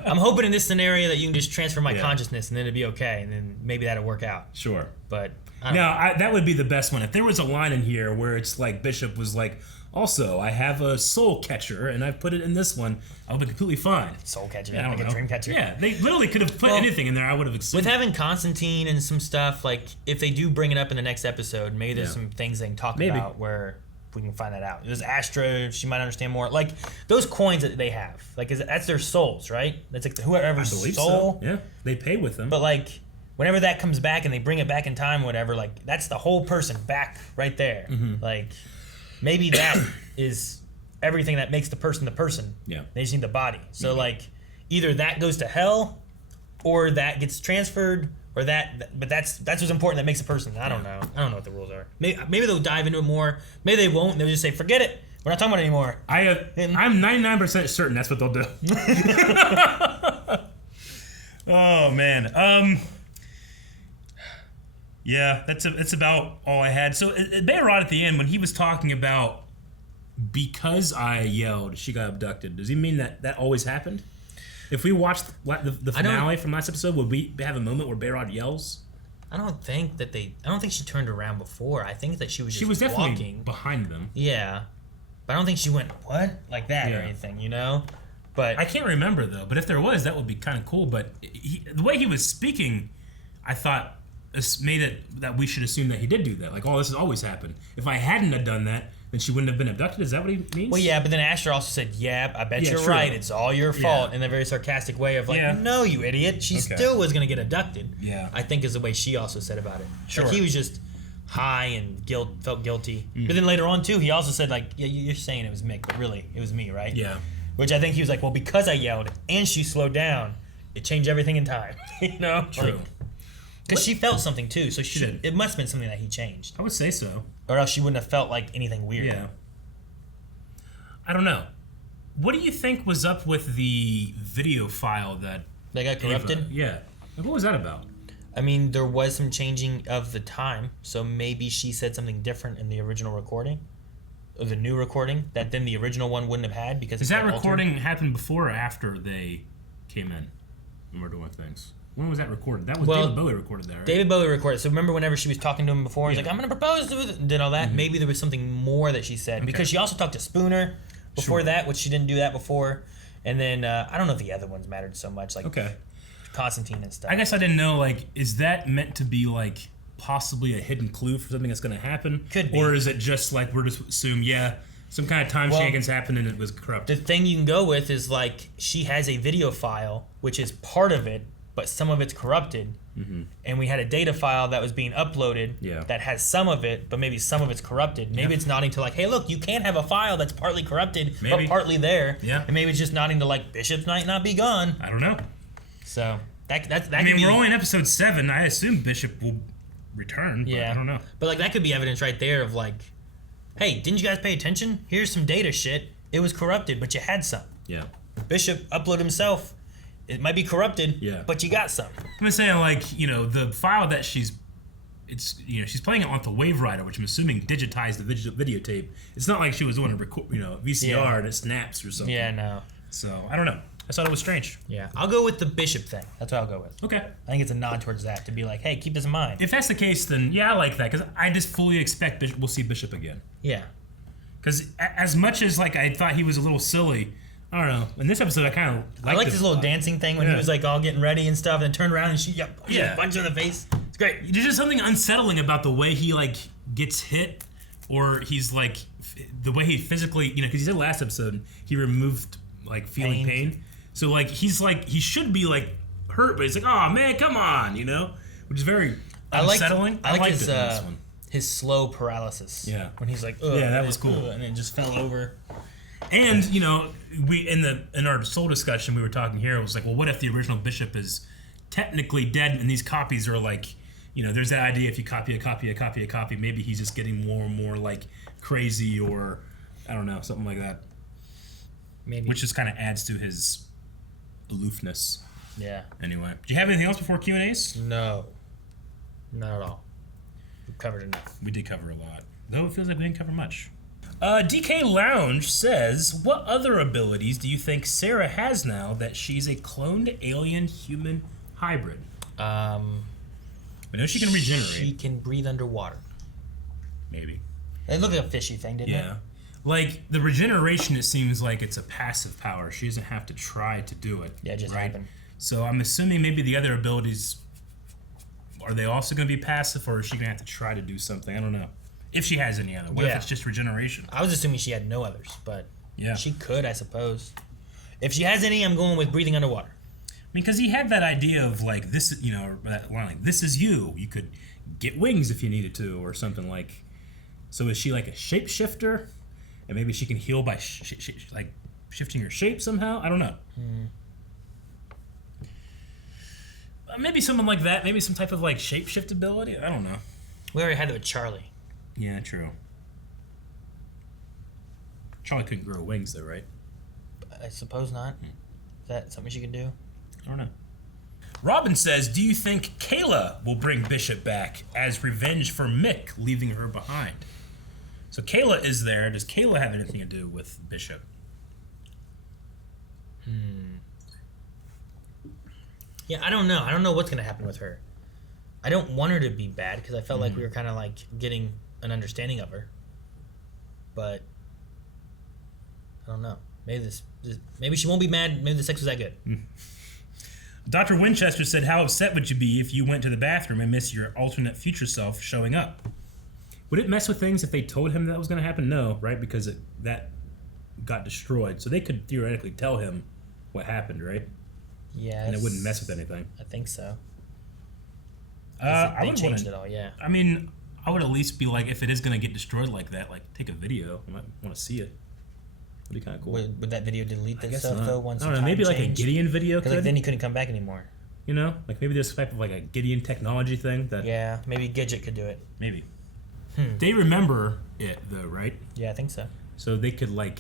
I'm hoping in this scenario that you can just transfer my consciousness and then it'd be okay, and then maybe that'll work out. Sure. But that would be the best one. If there was a line in here where it's like Bishop was like, also, I have a soul catcher, and I've put it in this one, I'll be completely fine. Soul catcher, yeah, like a dream catcher. Yeah, they literally could have put anything in there. I would have accepted. With having Constantine and some stuff, like if they do bring it up in the next episode, maybe there's some things they can talk about where we can find that out. There's Astra, she might understand more. Like those coins that they have, like that's their souls, right? That's like whoever's soul. So. Yeah, they pay with them. But like whenever that comes back and they bring it back in time, whatever, like that's the whole person back right there. Like maybe that is everything that makes the person. Yeah. They just need the body. So like either that goes to hell or that gets transferred or but that's what's important that makes a person. I don't know. I don't know what the rules are. Maybe they'll dive into it more. Maybe they won't. They'll just say, forget it. We're not talking about it anymore. I'm 99% certain that's what they'll do. Oh man. Yeah, that's about all I had. So Bayard at the end, when he was talking about because I yelled, she got abducted, does he mean that always happened? If we watched the finale from last episode, would we have a moment where Bayard yells? I don't think she turned around before. I think that she was definitely walking behind them. Yeah. But I don't think she went, what? Like that or anything, you know? But I can't remember, though. But if there was, that would be kind of cool. But the way he was speaking, I thought made it that we should assume that he did do that. Like, oh, this has always happened. If I hadn't have done that, then she wouldn't have been abducted. Is that what he means? Well, yeah, but then Asher also said, yeah, I bet you're right. It's all your fault, in a very sarcastic way of like, no, you idiot. She still was going to get abducted. Yeah. I think is the way she also said about it. Sure. Like, he was just high and felt guilty. But then later on, too, he also said, like, yeah, you're saying it was Mick, but really, it was me, right? Yeah. Which I think he was like, well, because I yelled and she slowed down, it changed everything in time. You know? True. Because she felt something, too, so it must have been something that he changed. I would say so. Or else she wouldn't have felt like anything weird. Yeah. I don't know. What do you think was up with the video file that they got corrupted? Yeah. What was that about? I mean, there was some changing of the time, so maybe she said something different in the original recording, or the new recording that then the original one wouldn't have had because. Does that recording happen before or after they came in and were doing things? When was that recorded? That was David Bowie recorded that, right? David Bowie recorded. So remember whenever she was talking to him before, he's like, I'm going to propose to it, and did all that. Maybe there was something more that she said. Because she also talked to Spooner before that, which she didn't do that before. And then, I don't know if the other ones mattered so much, like Constantine and stuff. I guess I didn't know, like, is that meant to be, like, possibly a hidden clue for something that's going to happen? Could be. Or is it just, like, we're just assume, some kind of time shenanigans happened and it was corrupted? The thing you can go with is, like, she has a video file, which is part of it, but some of it's corrupted, and we had a data file that was being uploaded that has some of it, but maybe some of it's corrupted. Maybe it's nodding to like, hey, look, you can't have a file that's partly corrupted, but partly there. Yeah. And maybe it's just nodding to like, Bishop might not be gone. I don't know. So that I mean, we're only in episode 7. I assume Bishop will return, but I don't know. But like that could be evidence right there of like, hey, didn't you guys pay attention? Here's some data shit. It was corrupted, but you had some. Yeah. Bishop uploaded himself. It might be corrupted, but you got some. I'm saying, like, the file that she's playing it on the Wave Rider, which I'm assuming digitized the videotape. It's not like she was doing a VCR and it snaps or something. Yeah, no. So, I don't know. I thought it was strange. Yeah, I'll go with the Bishop thing. That's what I'll go with. Okay. I think it's a nod towards that, to be like, hey, keep this in mind. If that's the case, then, I like that, because I just fully expect we'll see Bishop again. Yeah. Because as much as, like, I thought he was a little silly, I don't know. In this episode, I kind of liked I liked his little dancing thing when he was like all getting ready and stuff, and then turned around and she punched her in the face. It's great. There's just something unsettling about the way he like gets hit, or he's like the way he physically, because he said last episode he removed like feeling pain. So like he should be like hurt, but he's like, oh man, come on, which is very unsettling. I like liked it in this one. his slow paralysis. Yeah. When he's like, yeah, that was cool. And then just fell over. And we in our soul discussion we were talking here. It was like, well, what if the original bishop is technically dead, and these copies are like, there's that idea if you copy a copy, maybe he's just getting more and more like crazy, or I don't know, something like that. Maybe. Which just kind of adds to his aloofness. Yeah. Anyway, do you have anything else before Q&As? No. Not at all. We've covered enough. We did cover a lot, though it feels like we didn't cover much. DK Lounge says, what other abilities do you think Sarah has now that she's a cloned alien-human hybrid? I know she can regenerate. She can breathe underwater. Maybe. It looked like a fishy thing, didn't it? Yeah. Like, the regeneration, it seems like it's a passive power. She doesn't have to try to do it. Yeah, it just happened. So I'm assuming maybe the other abilities, are they also going to be passive, or is she going to have to try to do something? I don't know. If she has any other. What if it's just regeneration? I was assuming she had no others, but yeah, she could, I suppose. If she has any, I'm going with breathing underwater. I mean, because he had that idea of like this, that line like this is you. You could get wings if you needed to, or something like. So is she like a shapeshifter, and maybe she can heal by like shifting her shape somehow? I don't know. Maybe someone like that. Maybe some type of like shapeshift ability. I don't know. We already had it with Charlie. Yeah, true. Charlie couldn't grow wings, though, right? I suppose not. Is that something she can do? I don't know. Robin says, do you think Kayla will bring Bishop back as revenge for Mick leaving her behind? So Kayla is there. Does Kayla have anything to do with Bishop? Yeah, I don't know. I don't know what's going to happen with her. I don't want her to be bad because I felt like we were kind of like getting an understanding of her. But I don't know. Maybe she won't be mad. Maybe the sex was that good. Dr. Winchester said, how upset would you be if you went to the bathroom and missed your alternate future self showing up? Would it mess with things if they told him that was going to happen? No, right? Because that got destroyed. So they could theoretically tell him what happened, right? Yeah. And it wouldn't mess with anything. I think so. They changed it all, yeah. I mean, I would at least be like, if it is going to get destroyed like that, like take a video. I might want to see it. That'd be kind of cool. Would that video delete this stuff not. though? Once I don't know. Maybe like a Gideon video could. Like then he couldn't come back anymore. Like maybe this type of like a Gideon technology thing that. Yeah, maybe Gidget could do it. Maybe. They remember it though, right? Yeah, I think so. So they could like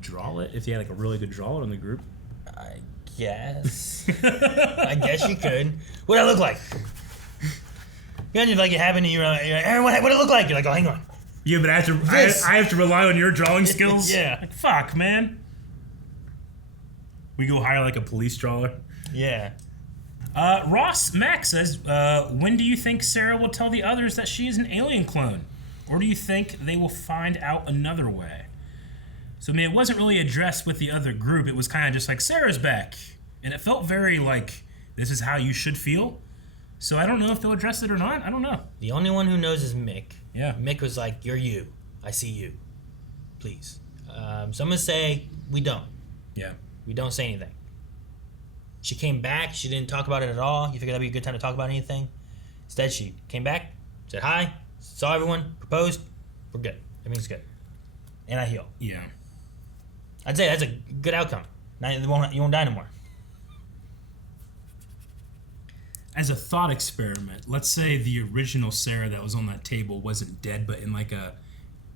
draw it if you had like a really good draw it on the group. I guess. I guess you could. What'd I look like? Imagine like it happened to you. Aaron, what'd it look like? You're like, oh, hang on. Yeah, but I have to rely on your drawing skills. Yeah. Like, fuck, man. We go hire like a police drawer. Yeah. Ross Mack says, when do you think Sarah will tell the others that she is an alien clone? Or do you think they will find out another way? So, I mean, it wasn't really addressed with the other group. It was kind of just like, Sarah's back. And it felt very like, this is how you should feel. So I don't know if they'll address it or not. I don't know. The only one who knows is Mick. Yeah. Mick was like, you're you. I see you. Please. So I'm going to say we don't. Yeah. We don't say anything. She came back. She didn't talk about it at all. You figured that'd be a good time to talk about anything? Instead, she came back, said hi, saw everyone, proposed. We're good. Everything's good. And I heal. Yeah. I'd say that's a good outcome. Now you won't die no more. As a thought experiment, let's say the original Sarah that was on that table wasn't dead, but in like a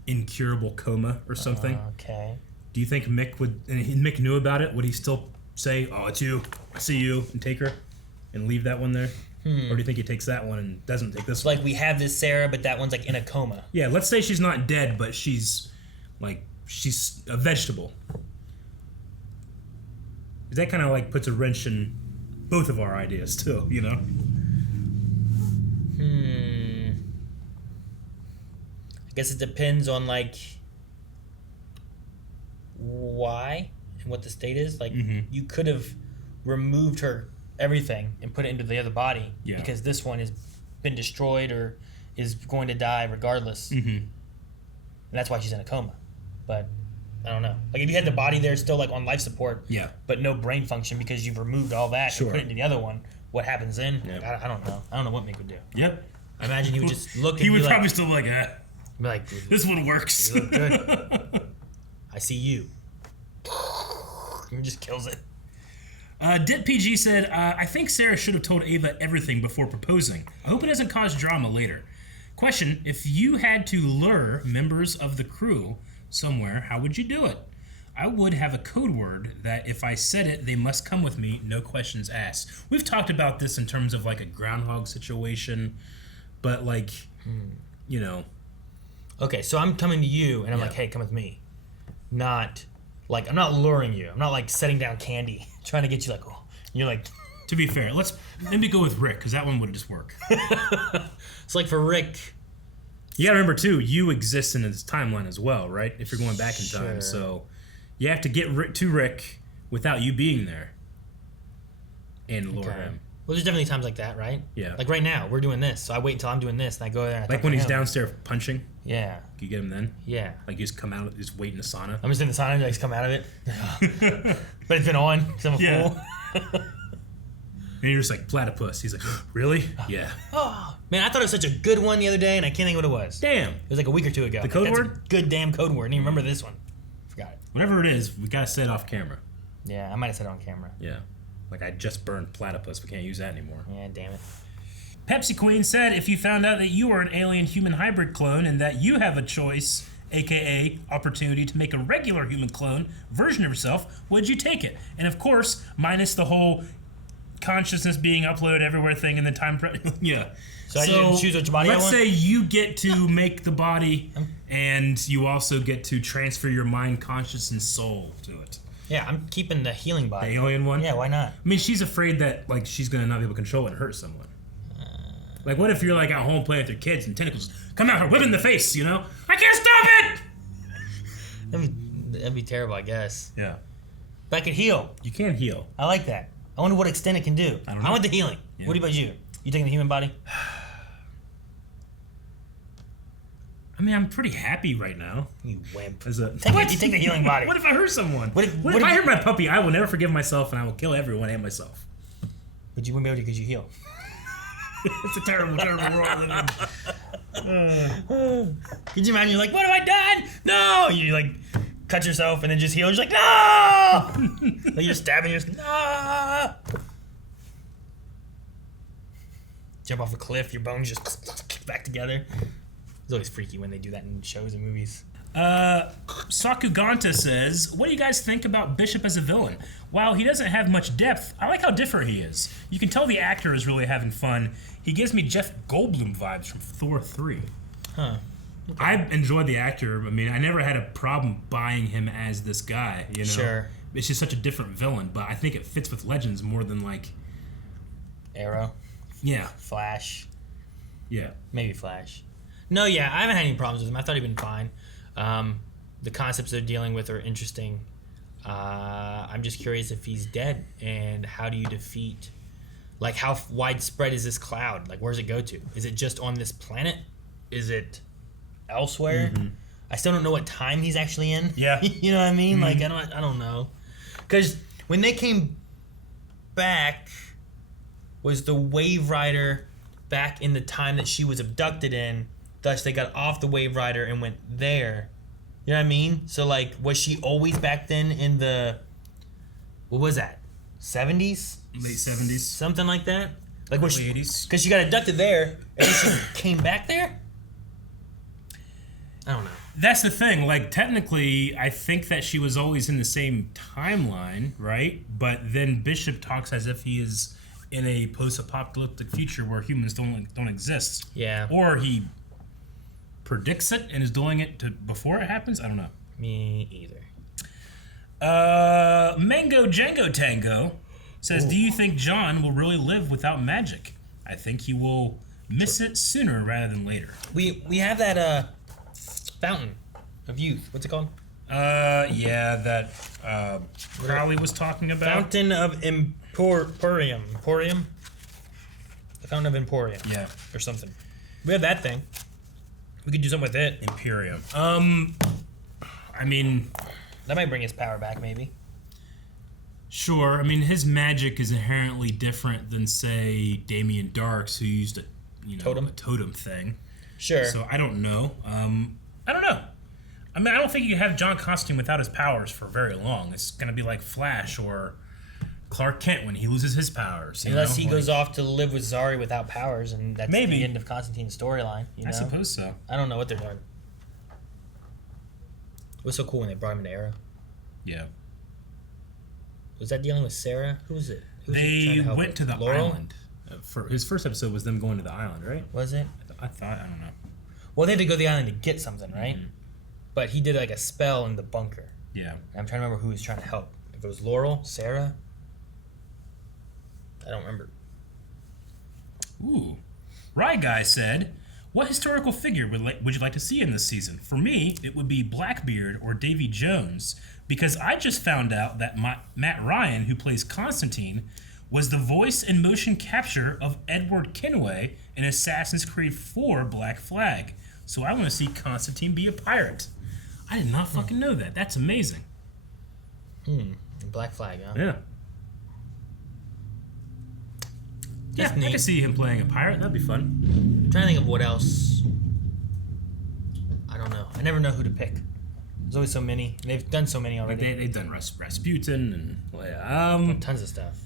incurable coma or something. Okay. Do you think Mick would, and Mick knew about it, would he still say, oh, it's you, I see you, and take her and leave that one there? Or do you think he takes that one and doesn't take this one? Like we have this Sarah, but that one's like in a coma. Yeah, let's say she's not dead, but she's a vegetable. That kind of like puts a wrench in both of our ideas too, I guess it depends on like why and what the state is. Like you could have removed her everything and put it into the other body because this one has been destroyed or is going to die regardless. And that's why she's in a coma. But I don't know. Like if you had the body there still like on life support, but no brain function because you've removed all that and put it into the other one, what happens then? Yep. Like, I don't know. I don't know what Mick would do. Yep. I imagine he would just look and he would be probably like, still be like, be like, this one works. You look good. I see you. He just kills it. Dit PG said, I think Sarah should have told Ava everything before proposing. I hope it doesn't cause drama later. Question, if you had to lure members of the crew somewhere, how would you do it? I would have a code word that if I said it, they must come with me, no questions asked. We've talked about this in terms of like a groundhog situation, but like, you know. Okay, so I'm coming to you and I'm like, hey, come with me. Not, like, I'm not luring you. I'm not like setting down candy, trying to get you like, oh, you're like. To be fair, let's maybe go with Rick, because that one would just work. It's like for Rick. You gotta remember too, you exist in this timeline as well, right? If you're going back in time, so you have to get to Rick without you being there and lure him. Well, there's definitely times like that, right? Yeah. Like right now, we're doing this, so I wait until I'm doing this, and I go there. And I like when he's downstairs punching. Yeah. You get him then. Yeah. Like you just come out, just wait in the sauna. I'm just in the sauna, and I just come out of it. But it's been on, because I'm a fool. And you're just like, platypus. He's like, really? Yeah. Oh, man, I thought it was such a good one the other day, and I can't think what it was. Damn. It was like a week or two ago. The code word? A good damn code word. I didn't even remember this one. Forgot it. Whatever it is, we gotta say it off camera. Yeah, I might have said it on camera. Yeah. Like I just burned platypus. We can't use that anymore. Yeah, damn it. Pepsi Queen said, if you found out that you are an alien-human hybrid clone and that you have a choice, aka opportunity to make a regular human clone version of yourself, would you take it? And of course, minus the whole consciousness being uploaded everywhere thing in the time. Yeah. So I didn't choose which body I want? Let's say you get to make the body, and you also get to transfer your mind, conscious, and soul to it. Yeah, I'm keeping the healing body. The alien one? Yeah, why not? I mean, she's afraid that like she's gonna not be able to control it and hurt someone. Like, what if you're like at home playing with your kids and tentacles come out her, whip in the face? You know, I can't stop it. That'd be terrible, I guess. Yeah. But I could heal. You can heal. I like that. I wonder what extent it can do. I don't know. I want the healing. Yeah. What about you? You taking the human body? I mean, I'm pretty happy right now. You wimp. You take the healing body. What if I hurt someone? What if I hurt my puppy? I will never forgive myself, and I will kill everyone and myself. But you wouldn't be able to because you heal. It's a terrible, terrible world. Could you imagine? You're like, what have I done? No! You like cut yourself and then just heal. You're like, no! Like you're stabbing yourself. No! Jump off a cliff, your bones just kick back together. It's always freaky when they do that in shows and movies. Sakuganta says, what do you guys think about Bishop as a villain? While he doesn't have much depth, I like how different he is. You can tell the actor is really having fun. He gives me Jeff Goldblum vibes from Thor 3. Huh. Okay. I enjoyed the actor. I mean, I never had a problem buying him as this guy, you know? Sure. It's just such a different villain, but I think it fits with Legends more than, like... Arrow? Yeah. Flash? Yeah. Maybe Flash. No, yeah, I haven't had any problems with him. I thought he'd been fine. The concepts they're dealing with are interesting. I'm just curious if he's dead, and how do you defeat... Like, how widespread is this cloud? Like, where does it go to? Is it just on this planet? Is it elsewhere? Mm-hmm. I still don't know what time he's actually in. Yeah. You know what I mean? Mm-hmm. Like, I don't know. Because when they came back, was the Wave Rider back in the time that she was abducted in? Thus, they got off the Wave Rider and went there. You know what I mean? So, like, was she always back then in the... What was that? 70s? Late 70s. Something like that? Like, was early she... 80s. Because she got abducted there, and then she came back there? I don't know. That's the thing. Like, technically, I think that she was always in the same timeline, right? But then Bishop talks as if he is in a post-apocalyptic future where humans don't exist. Yeah. Or he predicts it and is doing it before it happens. I don't know. Me either. Mango Django Tango says, do you think John will really live without magic? I think he will miss it sooner rather than later. We have that fountain of youth. What's it called? Yeah, that Crowley was talking about. Fountain of Emporium. Emporium? The Fountain of Emporium. Yeah. Or something. We have that thing. We could do something with it. Imperium. I mean, That might bring his power back, maybe. Sure. I mean, his magic is inherently different than, say, Damien Dark's, who used a totem thing. Sure. So I don't know. I don't know. I mean, I don't think you can have John Constantine without his powers for very long. It's going to be like Flash or Clark Kent when he loses his powers. Unless he goes off to live with Zari without powers, and that's maybe the end of Constantine's storyline. I suppose so. I don't know what they're doing. It was so cool when they brought him into Arrow. Yeah. Was that dealing with Sarah? Who was it? They went to the island. For his first episode was them going to the island, right? Was it? I thought. I don't know. Well, they had to go to the island to get something, right? Mm-hmm. But he did like a spell in the bunker. Yeah. I'm trying to remember who he was trying to help. If it was Laurel, Sarah, I don't remember. Ooh. Rye Guy said, what historical figure would you like to see in this season? For me, it would be Blackbeard or Davy Jones, because I just found out that Matt Ryan, who plays Constantine, was the voice and motion capture of Edward Kenway in Assassin's Creed 4 Black Flag. So I want to see Constantine be a pirate. I did not fucking know that. That's amazing. Black Flag, huh? Yeah. That's I neat. can see him playing a pirate. That'd be fun. I'm trying to think of what else. I don't know. I never know who to pick. There's always so many. They've done so many already. They've done Rasputin and tons of stuff.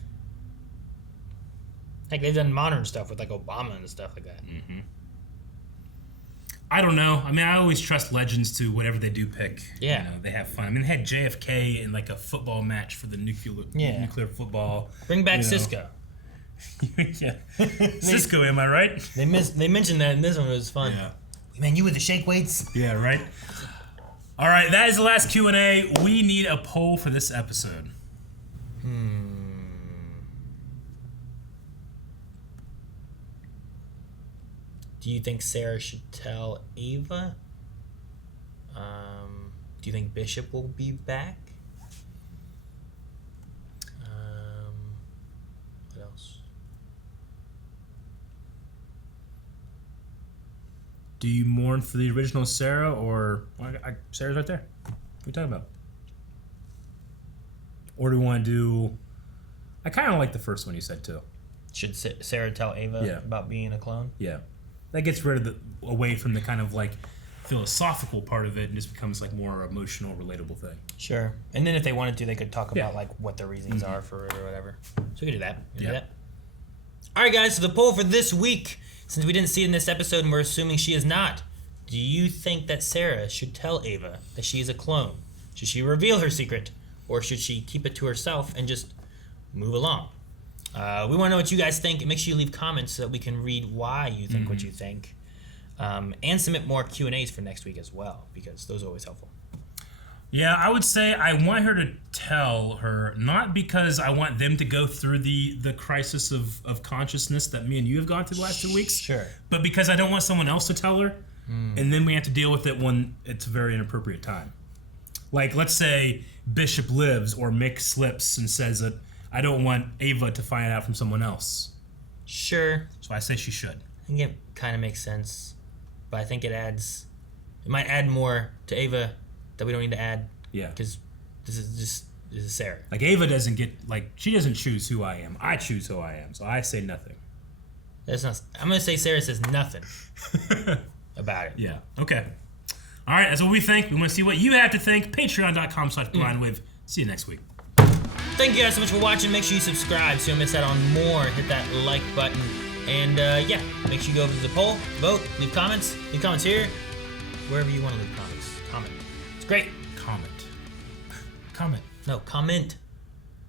Heck, they've done modern stuff with like Obama and stuff like that. Mm-hmm. I don't know. I mean, I always trust Legends to whatever they do pick. Yeah. They have fun. I mean, they had JFK in like a football match for the nuclear football. Bring back Cisco. Yeah. Cisco, am I right? They mentioned that in this one. It was fun. Yeah. Man, you with the shake weights? Yeah, right? All right, that is the last Q&A. We need a poll for this episode. Do you think Sarah should tell Ava? Do you think Bishop will be back? What else? Do you mourn for the original Sarah, or Sarah's right there? What are you talking about? Or do we want to do? I kind of like the first one you said too. Should Sarah tell Ava about being a clone? Yeah, that gets rid of away from the kind of like philosophical part of it and just becomes like more emotional, relatable thing. Sure. And then if they wanted to, they could talk about like what their reasons are for it or whatever. So we could do that. Do that. All right, guys. So the poll for this week, since we didn't see it in this episode and we're assuming she is not, do you think that Sarah should tell Ava that she is a clone? Should she reveal her secret, or should she keep it to herself and just move along? We want to know what you guys think, and make sure you leave comments so that we can read why you think what you think. And submit more Q&As for next week as well, because those are always helpful. Yeah, I would say I want her to tell her, not because I want them to go through the crisis of consciousness that me and you have gone through the last 2 weeks. Sure. But because I don't want someone else to tell her, and then we have to deal with it when it's a very inappropriate time. Like, let's say Bishop lives or Mick slips and says that I don't want Ava to find out from someone else. Sure. So I say she should. I think it kind of makes sense, but I think it might add more to Ava that we don't need to add. Yeah. Because this is Sarah. Like, Ava doesn't she doesn't choose who I am. I choose who I am, so I say nothing. I'm going to say Sarah says nothing about it. Yeah. Okay. All right, that's what we think. We want to see what you have to think. Patreon.com/blindwave. See you next week. Thank you guys so much for watching. Make sure you subscribe so you don't miss out on more. Hit that like button. And make sure you go over to the poll, vote, leave comments. Leave comments here. Wherever you want to leave comments. Comment. It's great. Comment. No, comment.